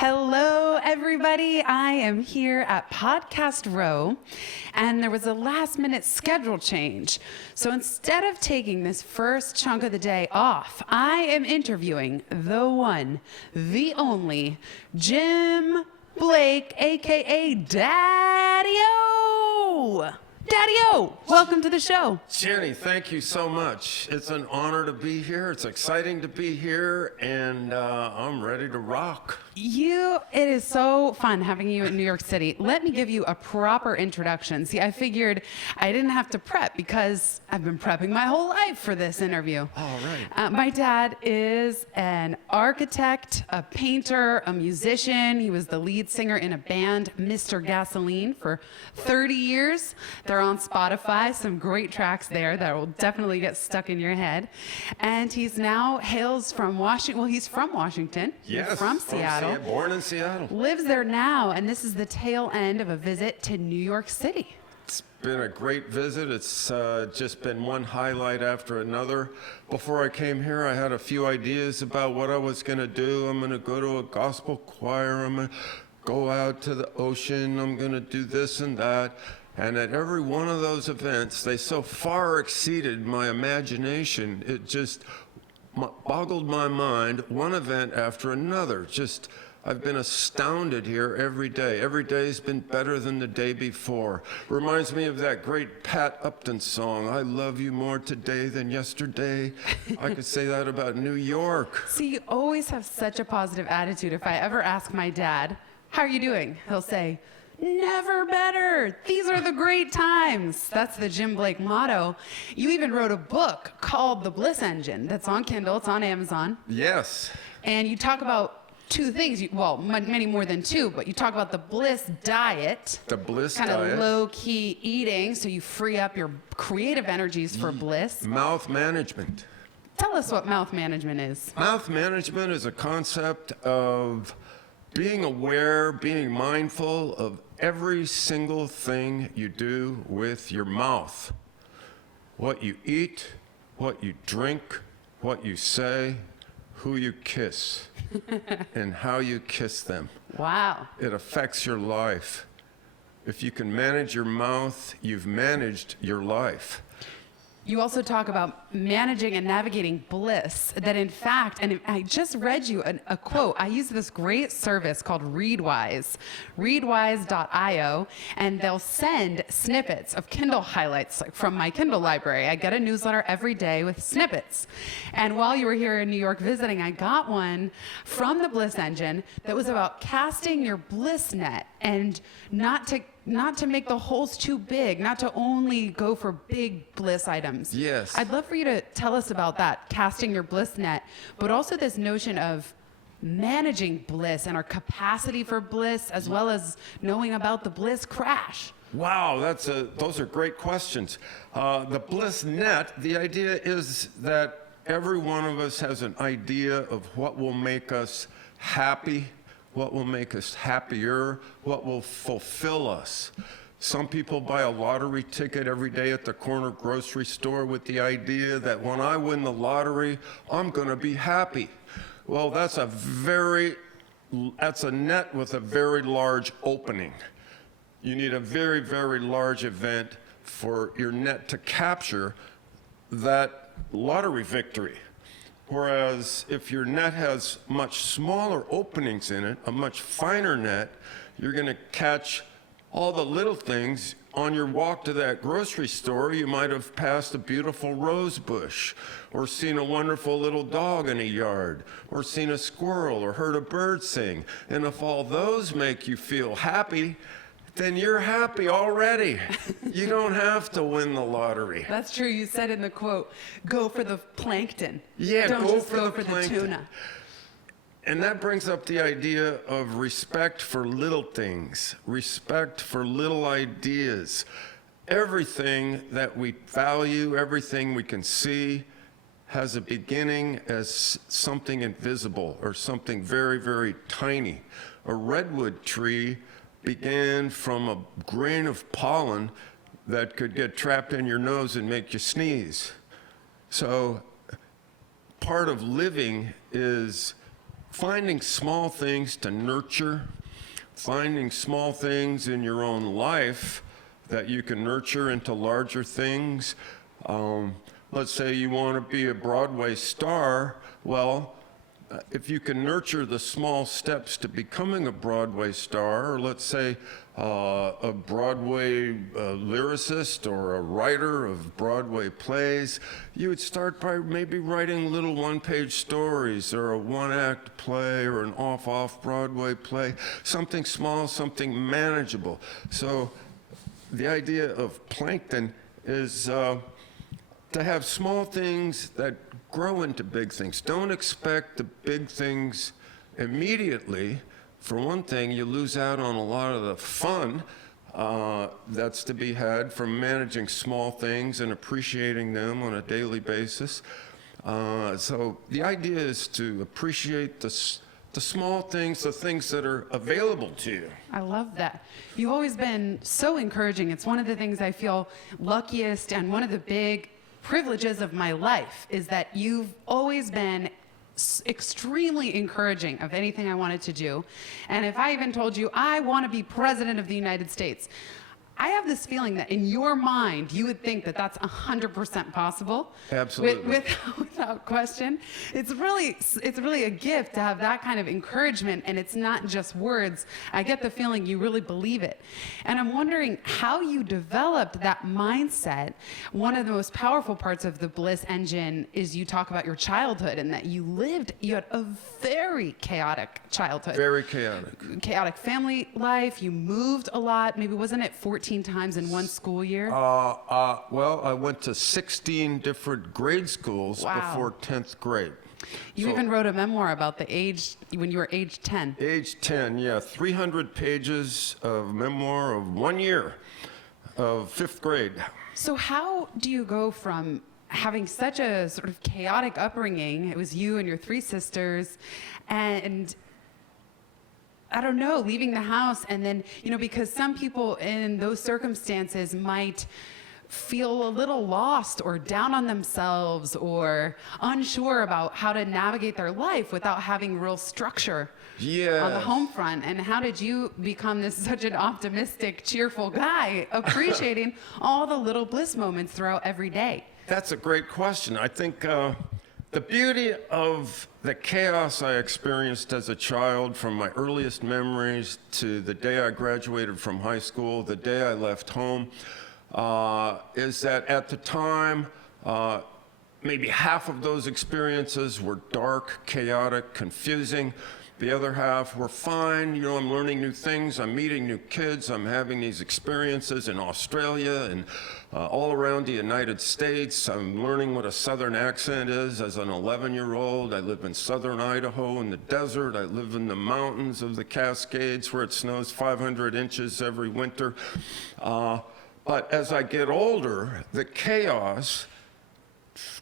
Hello, everybody. I am here at Podcast Row, and there was a last-minute schedule change. So instead of taking this first chunk of the day off, I am interviewing the one, the only, Jim Blake, a.k.a. Daddy-O. Daddy-O, welcome to the show. Jenny, thank you so much. It's an honor to be here. It's exciting to be here, and I'm ready to rock. It is so fun having you in New York City. Let me give you a proper introduction. See, I figured I didn't have to prep because I've been prepping my whole life for this interview. All right. My dad is an architect, a painter, a musician. He was the lead singer in a band, Mr. Gasoline, for 30 years. They're on Spotify, some great tracks there that will definitely get stuck in your head. And he's now hails from Washington. Well, he's from Washington. Yes. He's from Seattle. Born in Seattle. Lives there now, and this is the tail end of a visit to New York City. It's been a great visit. It's just been one highlight after another. Before I came here, I had a few ideas about what I was going to do. I'm going to go to a gospel choir. I'm going to go out to the ocean. I'm going to do this and that. And at every one of those events, they so far exceeded my imagination. It just boggled my mind, one event after another. I've been astounded here every day. Every day's been better than the day before. Reminds me of that great Pat Upton song, I love you more today than yesterday. I could say that about New York. See, you always have such a positive attitude. If I ever ask my dad, how are you doing? He'll say, never better. These are the great times. That's the Jim Blake motto. You even wrote a book called The Bliss Engine that's on Kindle. It's on Amazon. Yes. And you talk about two things. Many more than two, but you talk about the bliss diet. The bliss diet. Kind of low-key eating, so you free up your creative energies for bliss. Mouth management. Tell us what mouth management is. Mouth management is a concept of being aware, being mindful of every single thing you do with your mouth. What you eat, what you drink, what you say, who you kiss, and how you kiss them. Wow. It affects your life. If you can manage your mouth, you've managed your life. You also talk about managing and navigating bliss, that in fact, and I just read you a quote. I use this great service called Readwise, readwise.io, and they'll send snippets of Kindle highlights from my Kindle library. I get a newsletter every day with snippets. And while you were here in New York visiting, I got one from the Bliss Engine that was about casting your bliss net and not to make the holes too big, not to only go for big bliss items. Yes. I'd love for you to tell us about that, casting your bliss net, but also this notion of managing bliss and our capacity for bliss, as well as knowing about the bliss crash. Wow, those are great questions. The bliss net, the idea is that every one of us has an idea of what will make us happy, what will make us happier, what will fulfill us. Some people buy a lottery ticket every day at the corner grocery store with the idea that when I win the lottery, I'm going to be happy. Well, that's a net with a very large opening. You need a very, very large event for your net to capture that lottery victory. Whereas if your net has much smaller openings in it, a much finer net, you're going to catch all the little things. On your walk to that grocery store, you might have passed a beautiful rose bush, or seen a wonderful little dog in a yard, or seen a squirrel, or heard a bird sing. And if all those make you feel happy, then you're happy already. You don't have to win the lottery. That's true. You said in the quote, go for the plankton. Yeah, Don't go just for go the for plankton. the tuna. And that brings up the idea of respect for little things, respect for little ideas. Everything that we value, everything we can see, has a beginning as something invisible or something very, very tiny. A redwood tree began from a grain of pollen that could get trapped in your nose and make you sneeze. So part of living is finding small things to nurture, finding small things in your own life that you can nurture into larger things. Let's say you want to be a Broadway star. Well, if you can nurture the small steps to becoming a Broadway star, or let's say a Broadway lyricist or a writer of Broadway plays, you would start by maybe writing little one-page stories or a one-act play or an off Broadway play, something small, something manageable. So the idea of plankton is to have small things that grow into big things. Don't expect the big things immediately. For one thing, you lose out on a lot of the fun that's to be had from managing small things and appreciating them on a daily basis. So the idea is to appreciate the small things, the things that are available to you. I love that. You've always been so encouraging. It's one of the things I feel luckiest, and one of the big privileges of my life is that you've always been extremely encouraging of anything I wanted to do. And if I even told you I want to be president of the United States, I have this feeling that in your mind, you would think that that's 100% possible. Absolutely. Without question. It's really a gift to have that kind of encouragement, and it's not just words. I get the feeling you really believe it. And I'm wondering how you developed that mindset. One of the most powerful parts of the Bliss engine is you talk about your childhood, and that you had a very chaotic childhood. Very chaotic. Chaotic family life. You moved a lot. Maybe wasn't it 14 times in one school year? Well, I went to 16 different grade schools before 10th grade. You even wrote a memoir about the age, when you were age 10. Age 10, yeah. 300 pages of memoir of 1 year of 5th grade. So how do you go from having such a sort of chaotic upbringing, it was you and your 3 sisters, and I don't know, leaving the house, and then, because some people in those circumstances might feel a little lost or down on themselves or unsure about how to navigate their life without having real structure on the home front. And how did you become such an optimistic, cheerful guy, appreciating all the little bliss moments throughout every day? That's a great question. I think the beauty of the chaos I experienced as a child, from my earliest memories to the day I graduated from high school, the day I left home, is that at the time, maybe half of those experiences were dark, chaotic, confusing. The other half were fine. I'm learning new things. I'm meeting new kids. I'm having these experiences in Australia and all around the United States. I'm learning what a Southern accent is as an 11-year-old. I live in southern Idaho in the desert. I live in the mountains of the Cascades where it snows 500 inches every winter. But as I get older, the chaos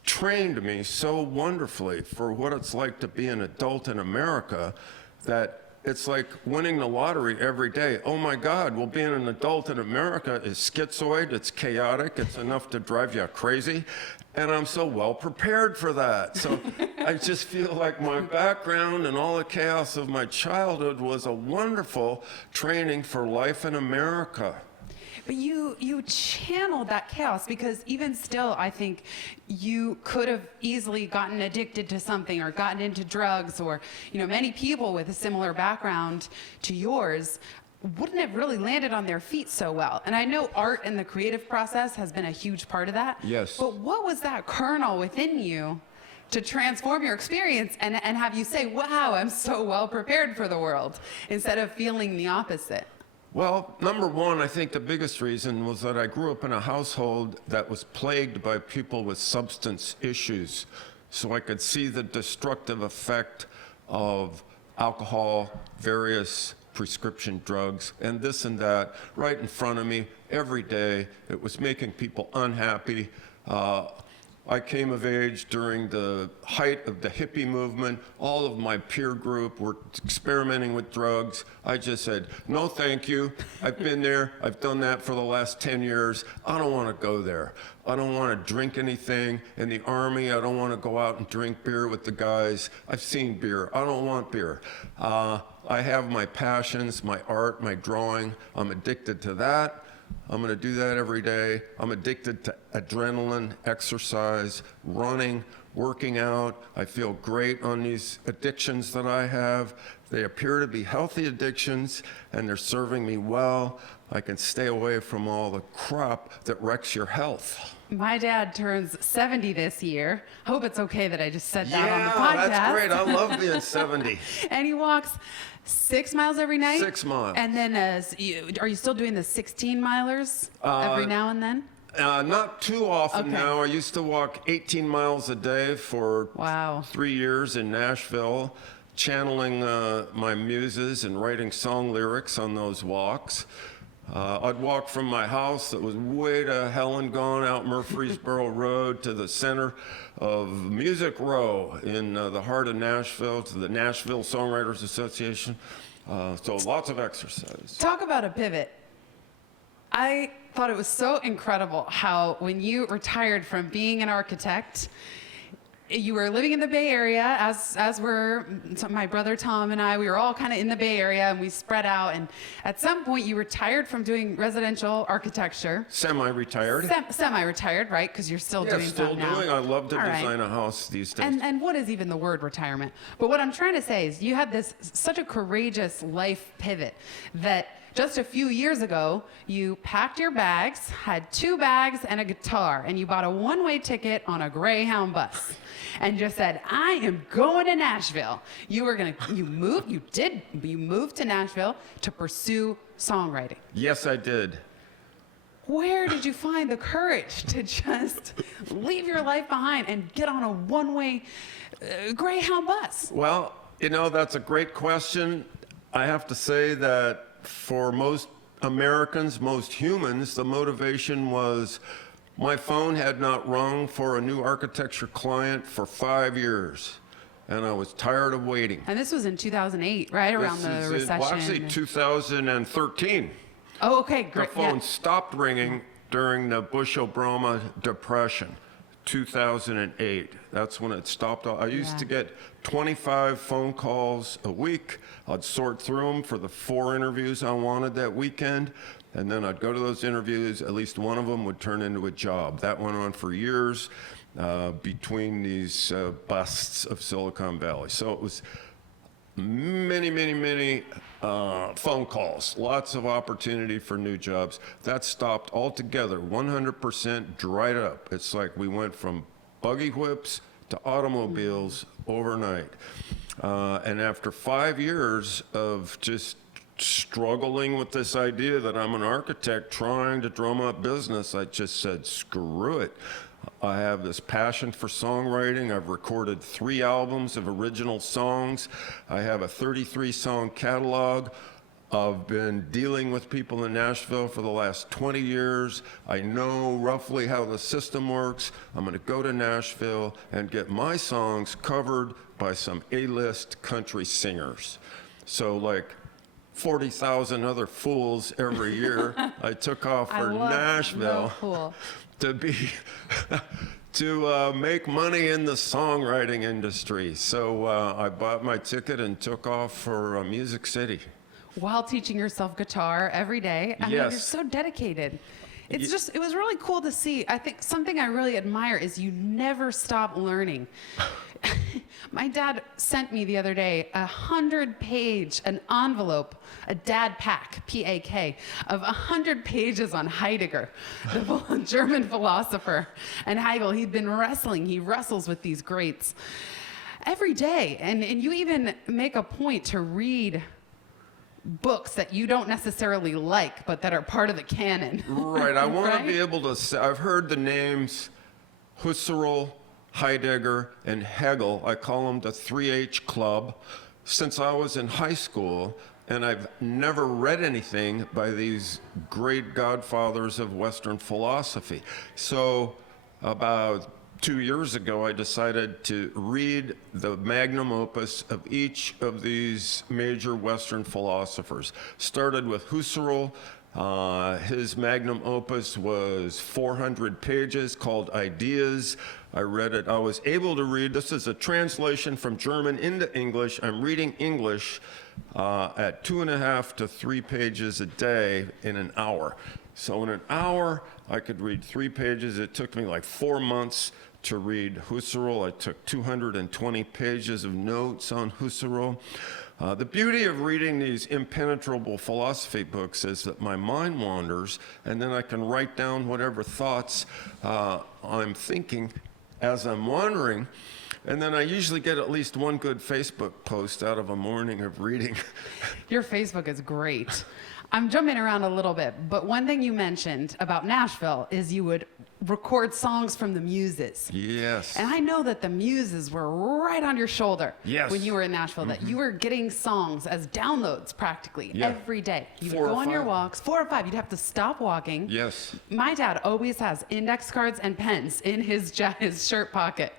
trained me so wonderfully for what it's like to be an adult in America, that it's like winning the lottery every day. Oh my God, well, being an adult in America is schizoid, it's chaotic, it's enough to drive you crazy, and I'm so well prepared for that. So I just feel like my background and all the chaos of my childhood was a wonderful training for life in America. But you channeled that chaos, because even still, I think you could have easily gotten addicted to something or gotten into drugs, or, many people with a similar background to yours wouldn't have really landed on their feet so well. And I know art and the creative process has been a huge part of that. Yes. But what was that kernel within you to transform your experience and have you say, wow, I'm so well prepared for the world, instead of feeling the opposite? Well, number one, I think the biggest reason was that I grew up in a household that was plagued by people with substance issues. So I could see the destructive effect of alcohol, various prescription drugs, and this and that right in front of me every day. It was making people unhappy. I came of age during the height of the hippie movement. All of my peer group were experimenting with drugs. I just said, no, thank you. I've been there. I've done that for the last 10 years. I don't want to go there. I don't want to drink anything. In the Army, I don't want to go out and drink beer with the guys. I've seen beer. I don't want beer. I have my passions, my art, my drawing. I'm addicted to that. I'm going to do that every day. I'm addicted to adrenaline, exercise, running, working out. I feel great on these addictions that I have. They appear to be healthy addictions, and they're serving me well. I can stay away from all the crap that wrecks your health. My dad turns 70 this year. I hope it's okay that I just said that on the podcast. Yeah, that's great. I love being 70. And he walks 6 miles every night? 6 miles. And then are you still doing the 16 milers every now and then? Not too often Okay. now. I used to walk 18 miles a day for Wow. 3 years in Nashville, channeling my muses and writing song lyrics on those walks. I'd walk from my house that was way to hell and gone out Murfreesboro Road to the center of Music Row in the heart of Nashville, to the Nashville Songwriters Association. So lots of exercise. Talk about a pivot. I thought it was so incredible how when you retired from being an architect, you were living in the Bay Area, as were my brother Tom and I. We were all kind of in the Bay Area, and we spread out. And at some point, you retired from doing residential architecture. Semi-retired. Semi-retired, right? Because you're still doing still some now. doing. I love to All right. design a house these days. And what is even the word retirement? But what I'm trying to say is you had this such a courageous life pivot that just a few years ago, you packed your bags, had 2 bags and a guitar, and you bought a one-way ticket on a Greyhound bus and just said, I am going to Nashville. You moved to Nashville to pursue songwriting. Yes, I did. Where did you find the courage to just leave your life behind and get on a one-way Greyhound bus? Well, that's a great question. I have to say that for most Americans, most humans, the motivation was my phone had not rung for a new architecture client for 5 years, and I was tired of waiting. And this was in 2008, right around the recession. Well, actually, 2013. Oh, okay, great. The phone stopped ringing during the Bush-Obama Depression, 2008. That's when it stopped. I used to get 25 phone calls a week. I'd sort through them for the 4 interviews I wanted that weekend, and then I'd go to those interviews. At least one of them would turn into a job. That went on for years between these busts of Silicon Valley. So it was many phone calls, lots of opportunity for new jobs. That stopped altogether, 100% dried up. It's like we went from buggy whips to automobiles overnight. And after 5 years of just struggling with this idea that I'm an architect trying to drum up business, I just said, screw it. I have this passion for songwriting. I've recorded 3 albums of original songs. I have a 33-song catalog. I've been dealing with people in Nashville for the last 20 years. I know roughly how the system works. I'm going to go to Nashville and get my songs covered by some A-list country singers. So like 40,000 other fools every year, I took off for Nashville. Cool. To make money in the songwriting industry. So I bought my ticket and took off for Music City. While teaching yourself guitar every day. I mean, you're so dedicated. It was really cool to see. I think something I really admire is you never stop learning. My dad sent me the other day 100-page, an envelope, a dad pack, P-A-K, of 100 pages on Heidegger, the German philosopher. And Hegel, he wrestles with these greats every day. And you even make a point to read books that you don't necessarily like, but that are part of the canon. Right, I want Right? to be able to say, I've heard the names Husserl, Heidegger, and Hegel. I call them the 3H Club since I was in high school, and I've never read anything by these great godfathers of Western philosophy. So about 2 years ago, I decided to read the magnum opus of each of these major Western philosophers. Started with Husserl. His magnum opus was 400 pages called Ideas. I read it. I was able to read, this is a translation from German into English. I'm reading English at 2.5 to 3 pages a day in an hour. So in an hour, I could read 3 pages. It took me like 4 months to read Husserl. I took 220 pages of notes on Husserl. The beauty of reading these impenetrable philosophy books is that my mind wanders, and then I can write down whatever thoughts I'm thinking as I'm wandering. And then I usually get at least one good Facebook post out of a morning of reading. Your Facebook is great. I'm jumping around a little bit, but one thing you mentioned about Nashville is you would record songs from the Muses. Yes. And I know that the Muses were right on your shoulder Yes. when you were in Nashville, that you were getting songs as downloads practically every day. You would 4 or go on your 5. walks, 4 or 5. You'd have to stop walking. Yes. My dad always has index cards and pens in his shirt pocket.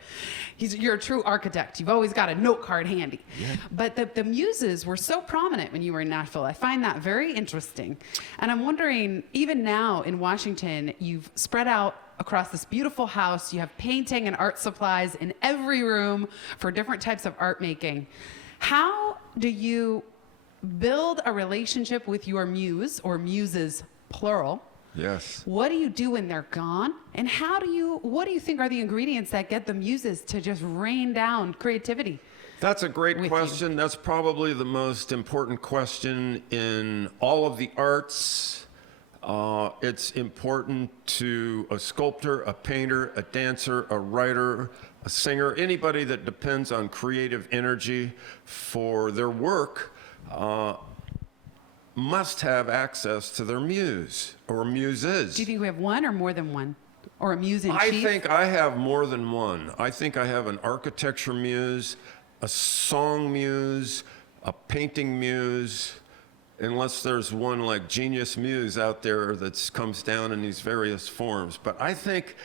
You're a true architect. You've always got a note card handy. Yeah. But the Muses were so prominent when you were in Nashville. I find that very interesting. And I'm wondering, even now in Washington, you've spread out across this beautiful house. You have painting and art supplies in every room for different types of art making. How do you build a relationship with your muse, or muses, plural? Yes. What do you do when they're gone? And what do you think are the ingredients that get the muses to just rain down creativity? That's a great question. That's probably the most important question in all of the arts. It's important to a sculptor, a painter, a dancer, a writer, a singer, anybody that depends on creative energy for their work. Must have access to their muse or muses. Do you think we have one or more than one? Or a muse in chief? I think I have more than one. I think I have an architecture muse, a song muse, a painting muse, unless there's one like genius muse out there that comes down in these various forms. But I think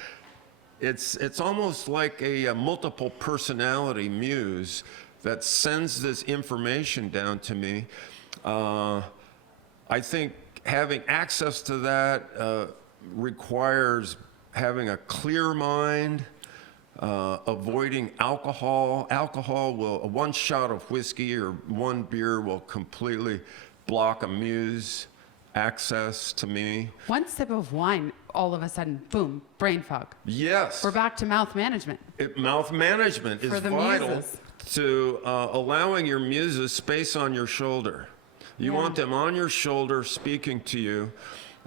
it's almost like a multiple personality muse that sends this information down to me. I think having access to that requires having a clear mind, avoiding alcohol. One shot of whiskey or one beer will completely block a muse access to me. One sip of wine, all of a sudden, boom, brain fog. Yes. We're back to mouth management. Mouth management is vital muses. to allowing your muses space on your shoulder. You want them on your shoulder speaking to you,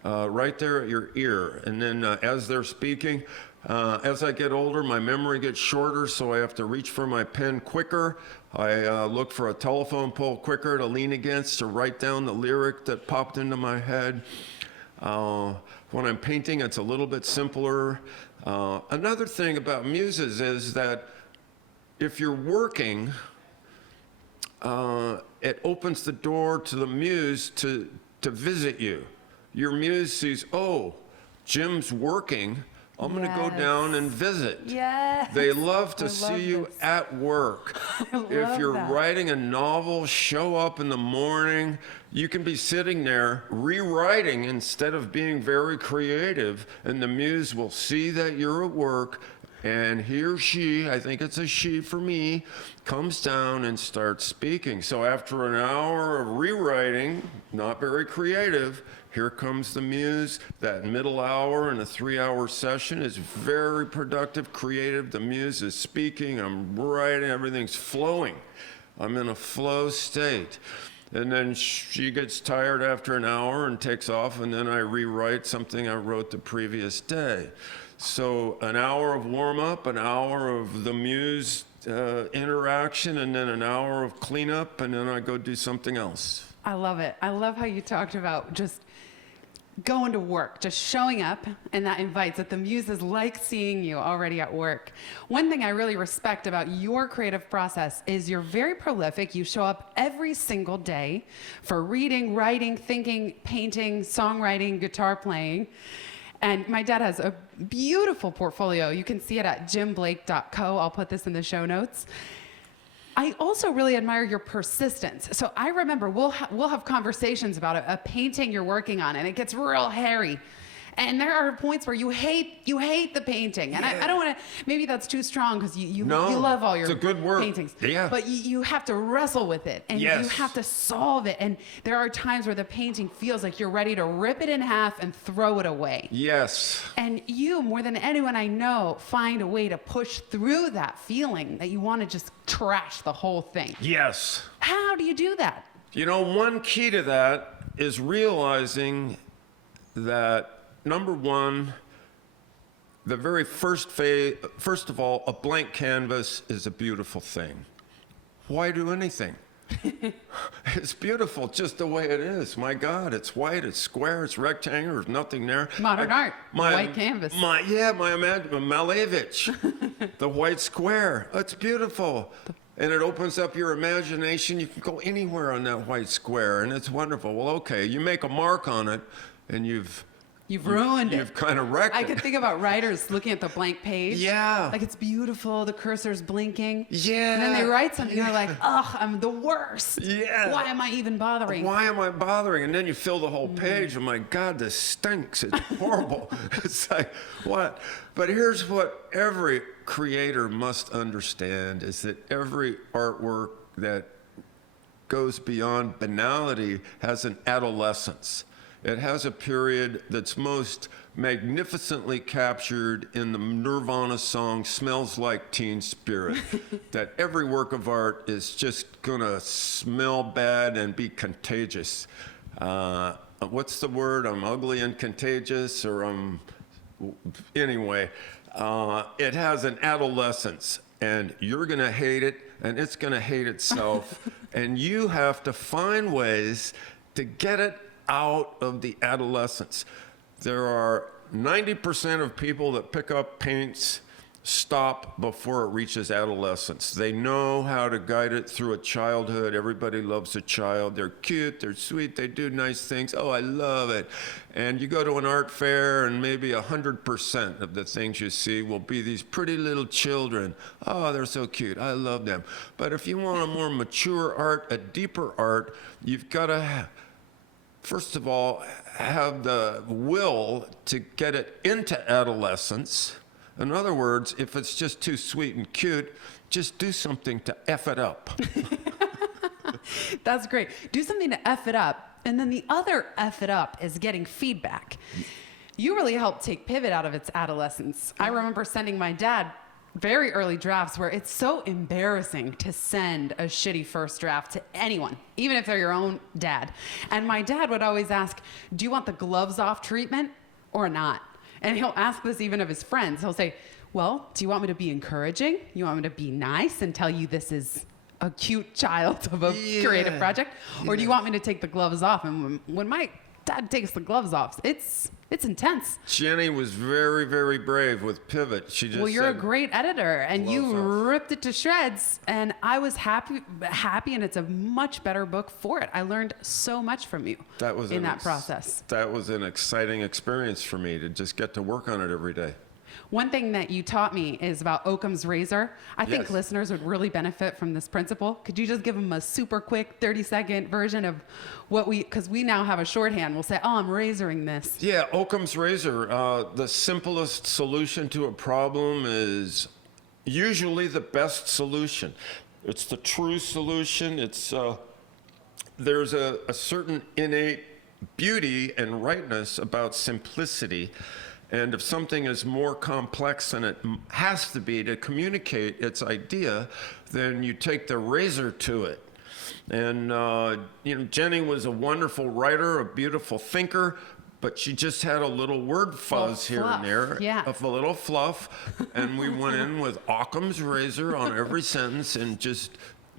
right there at your ear. And then as they're speaking, as I get older, my memory gets shorter, so I have to reach for my pen quicker. I look for a telephone pole quicker to lean against to write down the lyric that popped into my head. When I'm painting, it's a little bit simpler. Another thing about muses is that if you're working, it opens the door to the muse to visit you. Your muse sees, oh, Jim's working. I'm going to go down and visit. Yes. They love to see you at work. If you're writing a novel, show up in the morning. You can be sitting there rewriting instead of being very creative, and the muse will see that you're at work, and he or she, I think it's a she for me, comes down and starts speaking. So after an hour of rewriting, not very creative, here comes the muse. That middle hour in a 3-hour session is very productive, creative. The muse is speaking, I'm writing, everything's flowing. I'm in a flow state. And then she gets tired after an hour and takes off, and then I rewrite something I wrote the previous day. So an hour of warm-up, an hour of the muse interaction, and then an hour of cleanup, and then I go do something else. I love it. I love how you talked about just going to work, just showing up, and that invites that the muses like seeing you already at work. One thing I really respect about your creative process is you're very prolific. You show up every single day for reading, writing, thinking, painting, songwriting, guitar playing. And my dad has a beautiful portfolio. You can see it at jimblake.co. I'll put this in the show notes. I also really admire your persistence. So I remember we'll have conversations about a painting you're working on, and it gets real hairy. And there are points where you hate the painting. And I don't want to, maybe that's too strong because you love all your it's a good word. paintings. Yeah. But you have to wrestle with it, and you have to solve it. And there are times where the painting feels like you're ready to rip it in half and throw it away. Yes. And you, more than anyone I know, find a way to push through that feeling that you want to just trash the whole thing. Yes. How do you do that? You know, one key to that is realizing that, number one, the very first of all, a blank canvas is a beautiful thing. Why do anything? It's beautiful just the way it is. My God, it's white, it's square, it's rectangular, there's nothing there. Modern art, white canvas. Malevich, the white square. It's beautiful. And it opens up your imagination. You can go anywhere on that white square, and it's wonderful. Well, okay, you make a mark on it, and you've ruined it. You've kind of wrecked it. I could think about writers looking at the blank page. Yeah. Like it's beautiful, the cursor's blinking. Yeah. And then they write something, and they're like, ugh, I'm the worst. Yeah. Why am I even bothering? Why am I bothering? And then you fill the whole page. My God, this stinks. It's horrible. It's like, what? But here's what every creator must understand is that every artwork that goes beyond banality has an adolescence. It has a period that's most magnificently captured in the Nirvana song Smells Like Teen Spirit, that every work of art is just gonna smell bad and be contagious. What's the word? I'm ugly and contagious, or anyway, it has an adolescence, and you're gonna hate it, and it's gonna hate itself, and you have to find ways to get it out of the adolescence. There are 90% of people that pick up paints stop before it reaches adolescence. They know how to guide it through a childhood. Everybody loves a child. They're cute, they're sweet, they do nice things. Oh, I love it. And you go to an art fair and maybe 100% of the things you see will be these pretty little children. Oh, they're so cute. I love them. But if you want a more mature art, a deeper art, you've got to first of all, have the will to get it into adolescence. In other words, if it's just too sweet and cute, just do something to F it up. That's great. Do something to F it up. And then the other F it up is getting feedback. You really helped take Pivot out of its adolescence. I remember sending my dad very early drafts where it's so embarrassing to send a shitty first draft to anyone, even if they're your own dad. And my dad would always ask, do you want the gloves off treatment or not? And he'll ask this even of his friends. He'll say, well, do you want me to be encouraging? You want me to be nice and tell you this is a cute child of a creative project? Or do you want me to take the gloves off? And when my dad takes the gloves off, it's intense. Jenny was very, very brave with Pivot. She just you're a great editor, and you off. ripped it to shreds, and I was happy, and it's a much better book for it. I learned so much from you in that process. That was an exciting experience for me to just get to work on it every day. One thing that you taught me is about Occams Razor. I think listeners would really benefit from this principle. Could you just give them a super quick 30-second version of what because we now have a shorthand. We'll say, oh, I'm razoring this. Yeah, Occams Razor. The simplest solution to a problem is usually the best solution. It's the true solution. It's there's a certain innate beauty and rightness about simplicity. And if something is more complex than it has to be to communicate its idea, then you take the razor to it. And Jenny was a wonderful writer, a beautiful thinker, but she just had a little word fuzz here and there, of a little fluff. And we went in with Occam's Razor on every sentence and just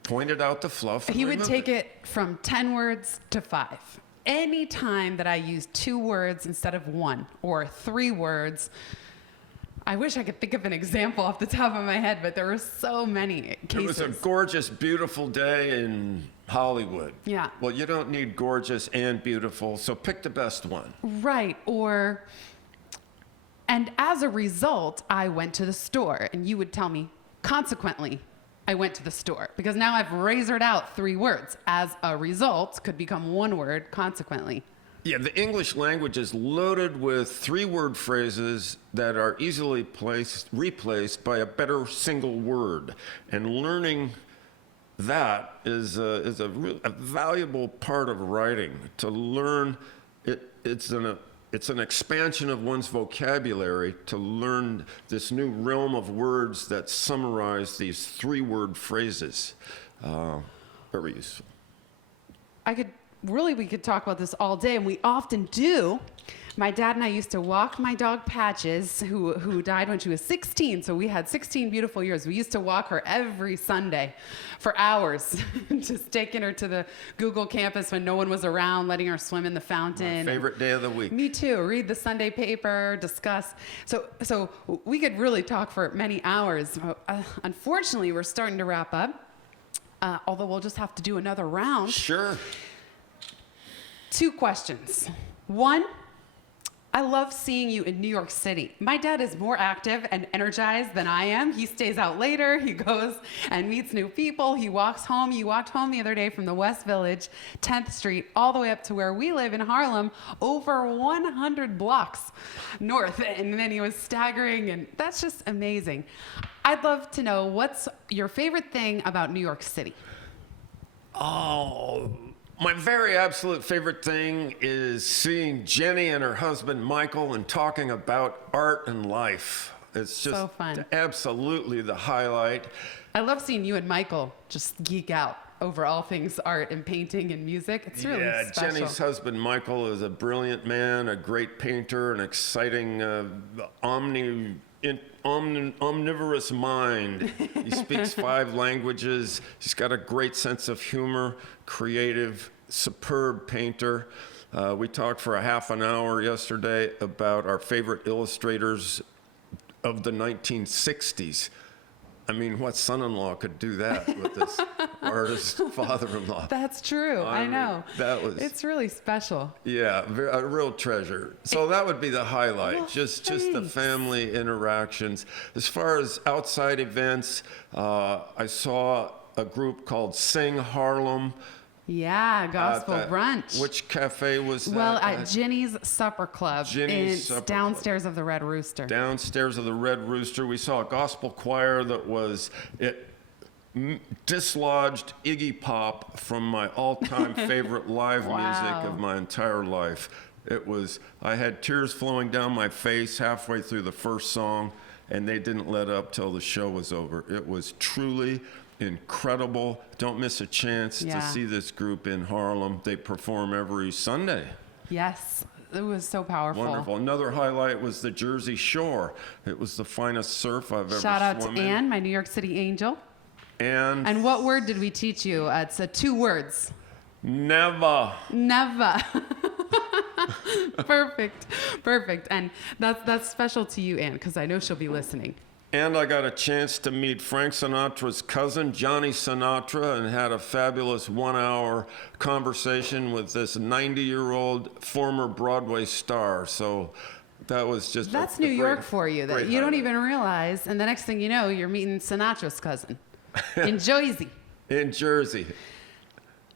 pointed out the fluff. He would take it from 10 words to 5. Any time that I use 2 words instead of 1 or 3 words, I wish I could think of an example off the top of my head, but there were so many cases. It was a gorgeous, beautiful day in Hollywood. Yeah. Well, you don't need gorgeous and beautiful, so pick the best one. Right. Or And as a result, I went to the store, and you would tell me, consequently, I went to the store, because now I've razored out 3 words. As a result could become 1 word, consequently. Yeah, the English language is loaded with 3-word phrases that are easily replaced by a better single word. And learning that is a valuable part of writing. To learn, it's an expansion of one's vocabulary to learn this new realm of words that summarize these 3-word phrases. Very useful. We could talk about this all day, and we often do. My dad and I used to walk my dog Patches, who died when she was 16, so we had 16 beautiful years. We used to walk her every Sunday for hours, just taking her to the Google campus when no one was around, letting her swim in the fountain. My favorite day of the week. Me too. Read the Sunday paper, discuss. So we could really talk for many hours. Unfortunately, we're starting to wrap up, although we'll just have to do another round. Sure. 2 questions. 1, I love seeing you in New York City. My dad is more active and energized than I am. He stays out later. He goes and meets new people. He walks home. You walked home the other day from the West Village, 10th Street, all the way up to where we live in Harlem, over 100 blocks north. And then he was staggering, and that's just amazing. I'd love to know, what's your favorite thing about New York City? Oh, my very absolute favorite thing is seeing Jenny and her husband Michael and talking about art and life. It's just so fun. Absolutely the highlight. I love seeing you and Michael just geek out over all things art and painting and music. It's really special. Jenny's husband Michael is a brilliant man, a great painter, an exciting omnivorous mind. He speaks 5 languages. He's got a great sense of humor, creative, superb painter. We talked for a half an hour yesterday about our favorite illustrators of the 1960s. I mean, what son-in-law could do that with this artist father-in-law? That's true. I know. It's really special. Yeah, a real treasure. So that would be the highlight, just the family interactions. As far as outside events, I saw a group called Sing Harlem. Yeah, gospel brunch. Which cafe was that? Well, at Ginny's Supper Club. Downstairs of the Red Rooster. Downstairs of the Red Rooster. We saw a gospel choir that dislodged Iggy Pop from my all-time favorite live music of my entire life. I had tears flowing down my face halfway through the first song, and they didn't let up till the show was over. It was truly incredible. Don't miss a chance to see this group in Harlem. They perform every Sunday. Yes, it was so powerful. Wonderful. Another highlight was the Jersey Shore. It was the finest surf I've ever Shout out swum to in. Ann, my New York City angel. And what word did we teach you? It's 2 words. Never. Perfect. And that's special to you, Ann, because I know she'll be listening. And I got a chance to meet Frank Sinatra's cousin, Johnny Sinatra, and had a fabulous 1-hour conversation with this 90-year-old former Broadway star. So that was just That's New York for you, that you don't even realize. And the next thing you know, you're meeting Sinatra's cousin in Jersey. In Jersey.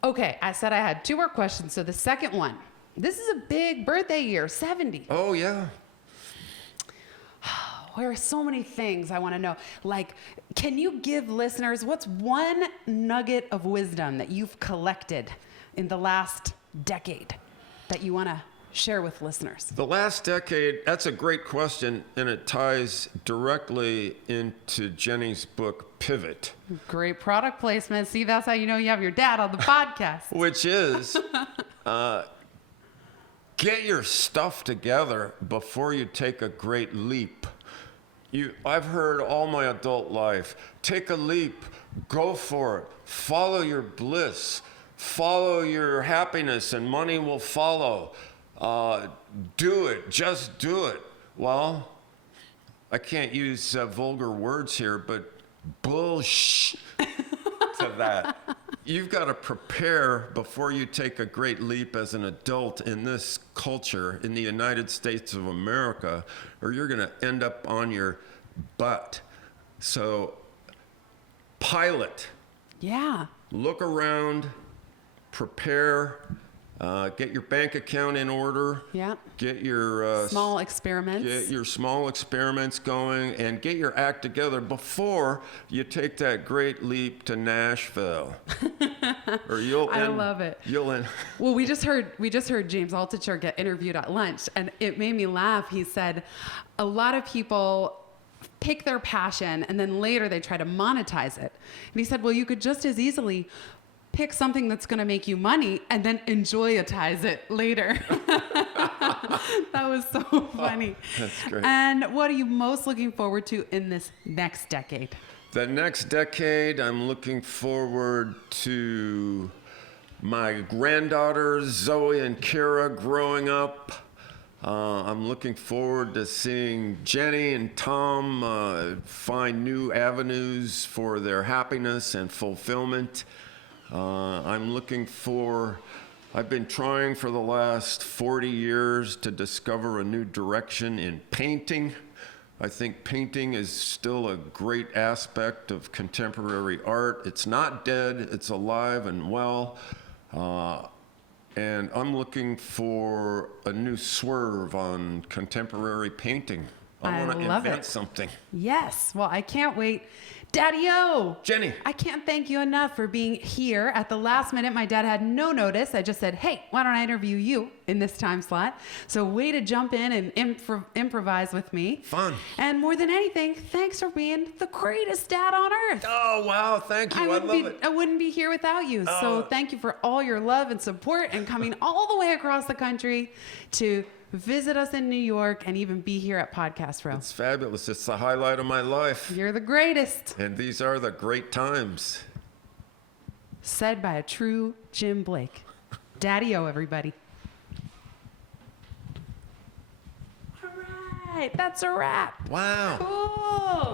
Okay, I said I had 2 more questions. So the second one, this is a big birthday year, 70. Oh, yeah. There are so many things I want to know. Like, can you give listeners, what's one nugget of wisdom that you've collected in the last decade that you want to share with listeners? The last decade, that's a great question, and it ties directly into Jenny's book, Pivot. Great product placement. See, that's how you know you have your dad on the podcast. Which is, get your stuff together before you take a great leap. I've heard all my adult life, take a leap, go for it, follow your bliss, follow your happiness, and money will follow. Do it, just do it. Well, I can't use vulgar words here, but bullshit to that. you've got to prepare before you take a great leap as an adult in this culture in the United States of America, or you're going to end up on your butt. So pilot, Yeah. look around, prepare, get your bank account in order. Yeah. Get your Small experiments. Get your small experiments going and get your act together before you take that great leap to Nashville. Or you'll I love it. You'll end. Well, we just heard James Altucher get interviewed at lunch, and it made me laugh. He said a lot of people pick their passion and then later they try to monetize it. And he said, well, you could just as easily pick something that's going to make you money and then enjoyitize it later. That was so funny. That's great. And what are you most looking forward to in this next decade? The next decade, I'm looking forward to my granddaughters, Zoe and Kira, growing up. I'm looking forward to seeing Jenny and Tom find new avenues for their happiness and fulfillment. I've been trying for the last 40 years to discover a new direction in painting. I think painting is still a great aspect of contemporary art. It's not dead, it's alive and well. And I'm looking for a new swerve on contemporary painting. I want to invent something. Yes. Well, I can't wait. Daddy-O! Jenny! I can't thank you enough for being here. At the last minute, my dad had no notice. I just said, hey, why don't I interview you in this time slot? So way to jump in and improvise with me. Fun. And more than anything, thanks for being the greatest dad on earth. Oh, wow, thank you. I love it. I wouldn't be here without you. So thank you for all your love and support and coming all the way across the country to visit us in New York and even be here at Podcast Row. It's fabulous. It's the highlight of my life. You're the greatest. And these are the great times. Said by a true Jim Blake. Daddy-O, everybody. All right, that's a wrap. Wow. Cool.